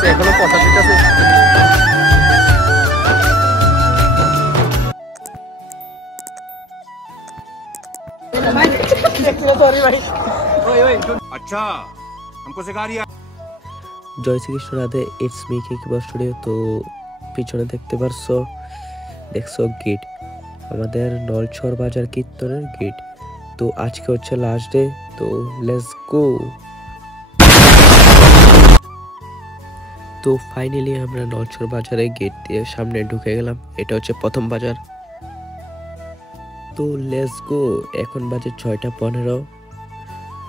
আছে এখনো কথা দিতেছে। अच्छा हमको सिखा दिया। জয় Shri Krishna Radhe, it's me kickbox studio. তো পিছনে দেখতে পারছো, দেখছো গেট, আমাদের নলছর বাজার কীর্তনের গেট। তো আজকে হচ্ছে লাস্ট ডে, তো লেটস গো। তো ফাইনালি আমরা নলছর বাজারে গেট দিয়ে সামনে ঢুকে গেলাম। এটা হচ্ছে প্রথম বাজার। তো লেটস গো। এখন বাজে 6:15।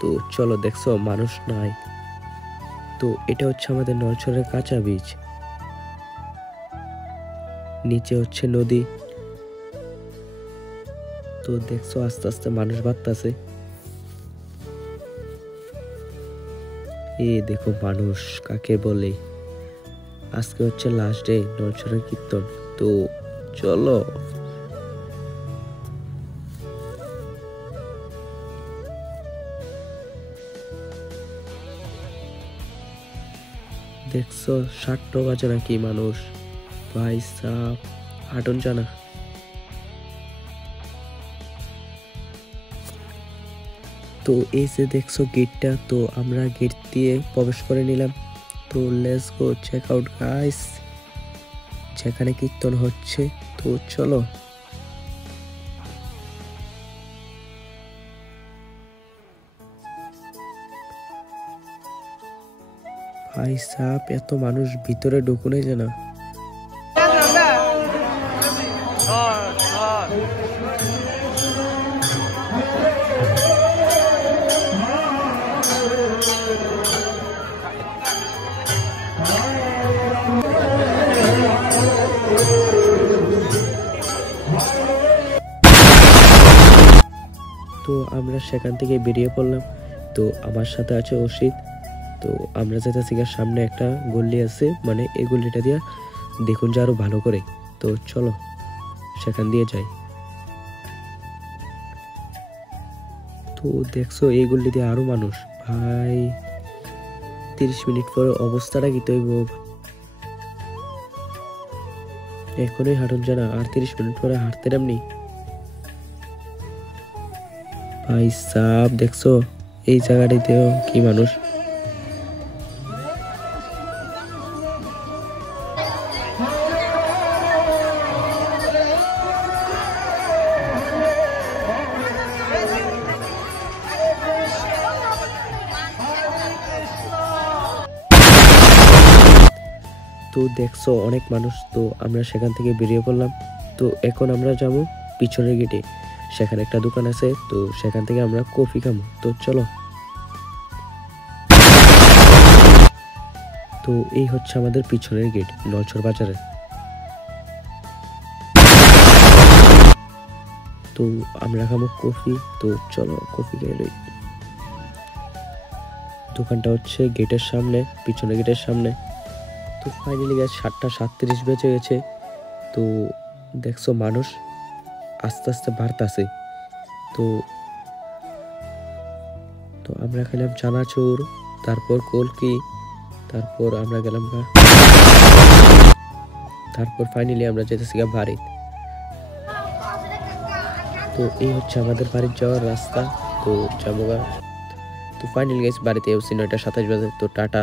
তো চলো, দেখছো মানুষ নাই। তো এটা হচ্ছে আমাদের নলছরের কাঁচা বীজ, নিচে হচ্ছে নদী। তো দেখছো আস্তে আস্তে মানুষ বাড়তেছে। দেখো মানুষ কাকে বলে। আজকে হচ্ছে লাস্ট ডে নলছরের কীর্তন। তো চলো। দেখছো 60 বাজে নাকি মানুষ, ভাই সাহ হাঁটুন জানা। তো এই যে দেখছো গেটটা, তো আমরা গেট দিয়ে প্রবেশ করে নিলাম। তো let's go check out guys, যেখানে কীর্তন হচ্ছে। তো চলো। ভাই সাহ এত মানুষ ভিতরে ঢুকুনে জানা। তো আমরা সেখান থেকে বেরিয়ে পড়লাম। তো আমার সাথে আছে অসিত। তো আমরা যেতেছি সামনে একটা গল্লি আছে, মানে এই গল্লিটা দিয়ে দেখুন যে আরো ভালো করে। তো চলো সেখান দিয়ে যাই। তো দেখছো এই গল্লি দিয়ে আরো মানুষ। ভাই 30 মিনিট পরে অবস্থাটা কি তৈব। এখনই হাঁটুন জানা, আর 30 মিনিট পরে হাঁটতে নামনি। ভাই সাহ দেখছো এই জায়গাটিতেও কি মানুষ। তো দেখছো অনেক মানুষ। তো আমরা সেখান থেকে বেরিয়ে পড়লাম। তো এখন আমরা যাবো পিছনের গেটে, সেখানে একটা দোকান আছে। তো সেখান থেকে আমরা কফি খাবো। তো চলো। তো এই হচ্ছে আমাদের পিছনের গেট নলছর বাজারে। তো আমরা খাবো কফি। তো চলো কফি খেয়ে লই। দোকানটা হচ্ছে গেটের সামনে, পিছনের গেটের সামনে। তো ফাইনালি গ্যাস 7:37 বেজে গেছে। তো দেখছো মানুষ আস্তে আস্তে বাড়তেছে। তো তো আমরা খেলাম চানাচুর, তারপর কলকি, তারপর আমরা গেলাম তারপর ফাইনালি আমরা যেতেছি বাড়ি। তো এই হচ্ছে আমাদের বাড়ির যাওয়ার রাস্তা। তো যাবো। তো ফাইনালি গেছি বাড়িতে, 9:27 বাজে। তো টাটা।